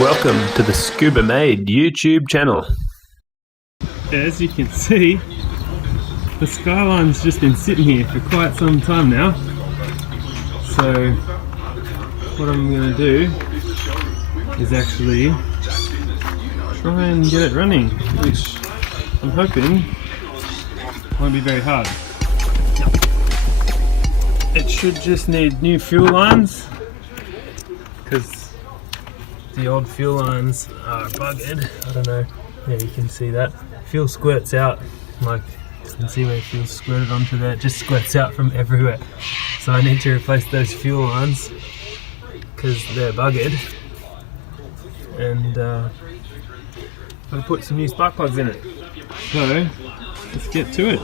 Welcome to the Scuba Made YouTube channel. As you can see, the Skyline's just been sitting here for quite some time now. So what I'm going to do is actually try and get it running, which I'm hoping won't be very hard. It should just need new fuel lines, because the old fuel lines are buggered. I don't know, yeah, you can see that. Fuel squirts out, like you can see where fuel squirted onto there, it just squirts out from everywhere. So I need to replace those fuel lines because they're buggered, and I'll put some new spark plugs in it. So let's get to it.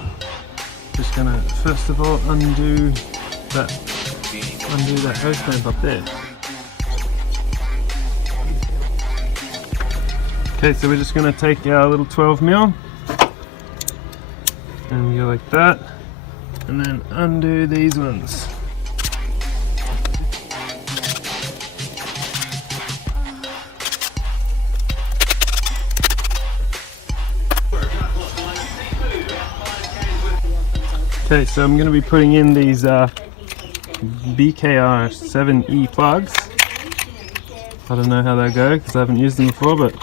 Just gonna first of all undo that hose clamp up there. Okay, so we're just going to take our little 12mm and go like that, and then undo these ones. Okay, so I'm going to be putting in these BKR 7E plugs. I don't know how they'll go because I haven't used them before, but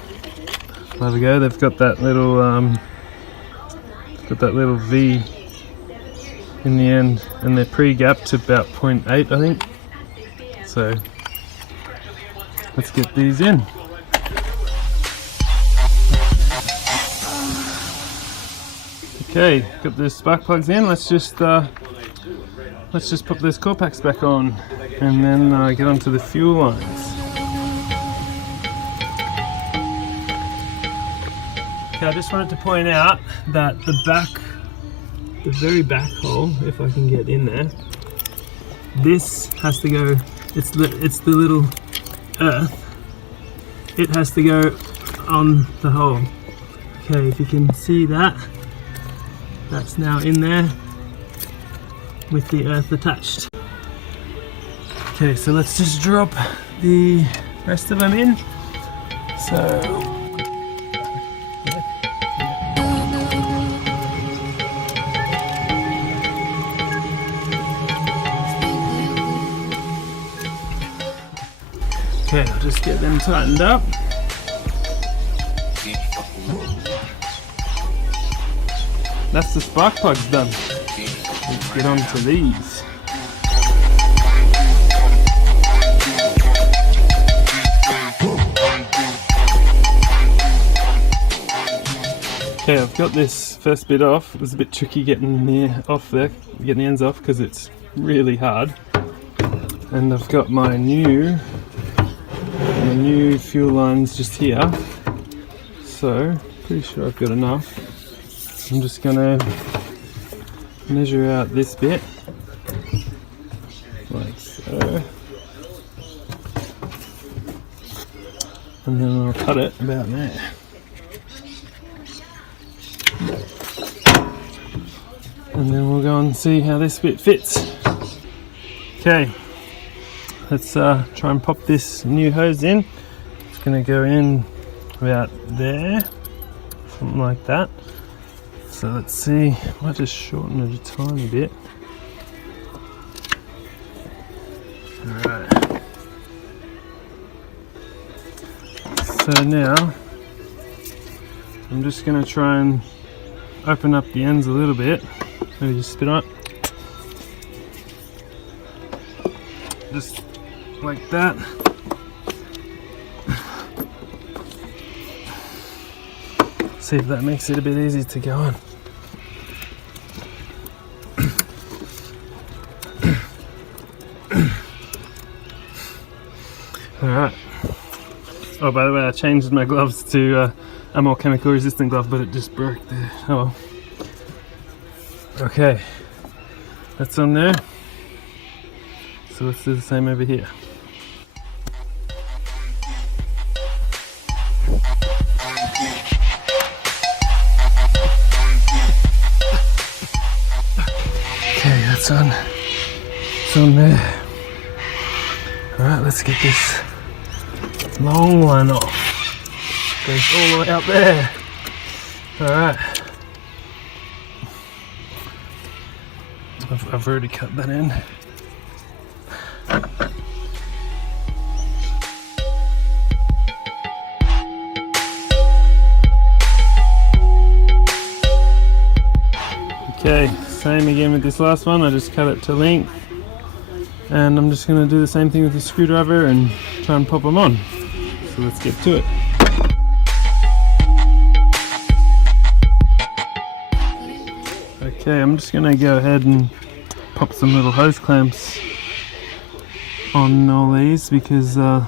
there we go. They've got that little V in the end, and they're pre-gapped to about 0.8, I think. So let's get these in. Okay, got the spark plugs in. Let's just put those core packs back on, and then get onto the fuel lines. Okay, I just wanted to point out that the very back hole, if I can get in there, this has to go. It's the little earth. It has to go on the hole. Okay, if you can see that. That's now in there with the earth attached. Okay, so let's just drop the rest of them in. Okay, I'll just get them tightened up. That's the spark plugs done. Let's get on to these. Okay, I've got this first bit off. It was a bit tricky getting the ends off because it's really hard. And I've got my new fuel lines just here. So, pretty sure I've got enough. I'm just gonna measure out this bit, like so, and then I'll cut it about there. And then we'll go and see how this bit fits. Okay, let's try and pop this new hose in. It's gonna go in about there, something like that. So let's see, I might just shorten it a tiny bit. Alright. So now, I'm just going to try and open up the ends a little bit. Maybe just spit on it. Just like that. See if that makes it a bit easier to go on. Alright. Oh, by the way, I changed my gloves to a more chemical resistant glove, but it just broke there. Oh well. Okay. That's on there. So let's do the same over here. Okay, that's on. It's on there. Alright, let's get this long one off. Goes all the way up there. Alright. I've already cut that in. Okay, same again with this last one. I just cut it to length, and I'm just going to do the same thing with the screwdriver and try and pop them on. So let's get to it. Okay, I'm just going to go ahead and pop some little hose clamps on all these because I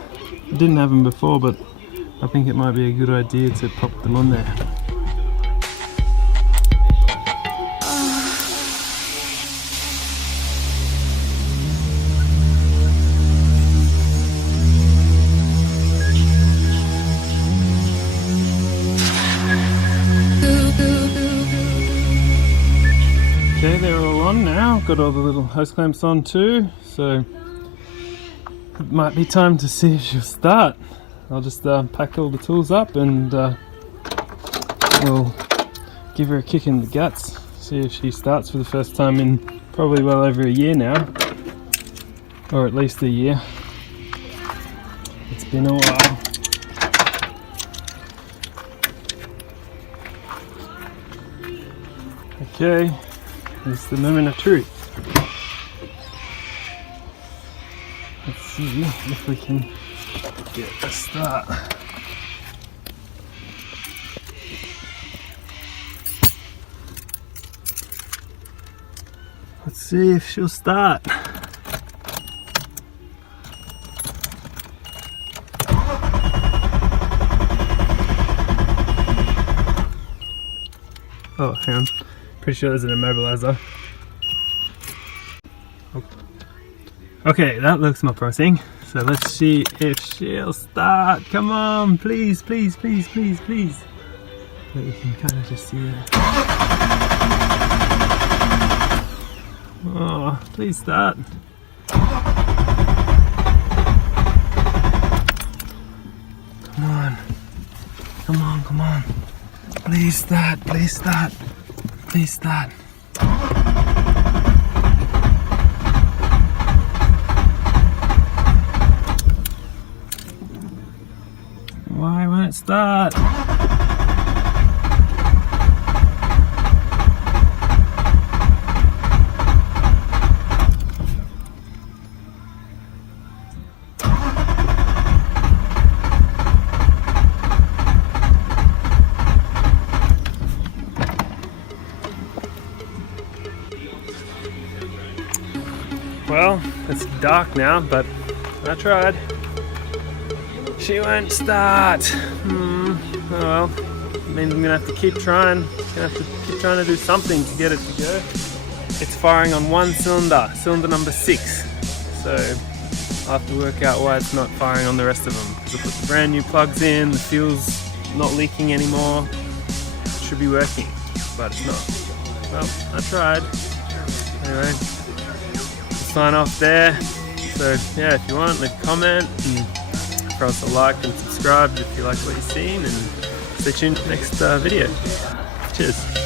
didn't have them before, but I think it might be a good idea to pop them on there. Okay, they're all on now. Got all the little hose clamps on too, so it might be time to see if she'll start. I'll just pack all the tools up and we'll give her a kick in the guts, see if she starts for the first time in probably well over a year now, or at least a year. It's been a while. Okay. It's the moment of truth. Let's see if we can get a start. Let's see if she'll start. Oh, hang on. Pretty sure there's an immobilizer. Okay, that looks more promising. So let's see if she'll start. Come on, please, please, please, please, please. But you can kind of just see it. Oh, please start. Come on. Come on, come on. Please start, please start. Please start. Why won't it start? Well, it's dark now, but I tried. She won't start. Oh well, it means I'm gonna have to keep trying. Gonna have to keep trying to do something to get it to go. It's firing on one cylinder, cylinder number 6. So I'll have to work out why it's not firing on the rest of them. Because I put the brand new plugs in, the fuel's not leaking anymore. It should be working, but it's not. Well, I tried. Anyway. Sign off there. So yeah, if you want, leave a comment and throw us a like and subscribe if you like what you've seen, and stay tuned for the next video. Cheers.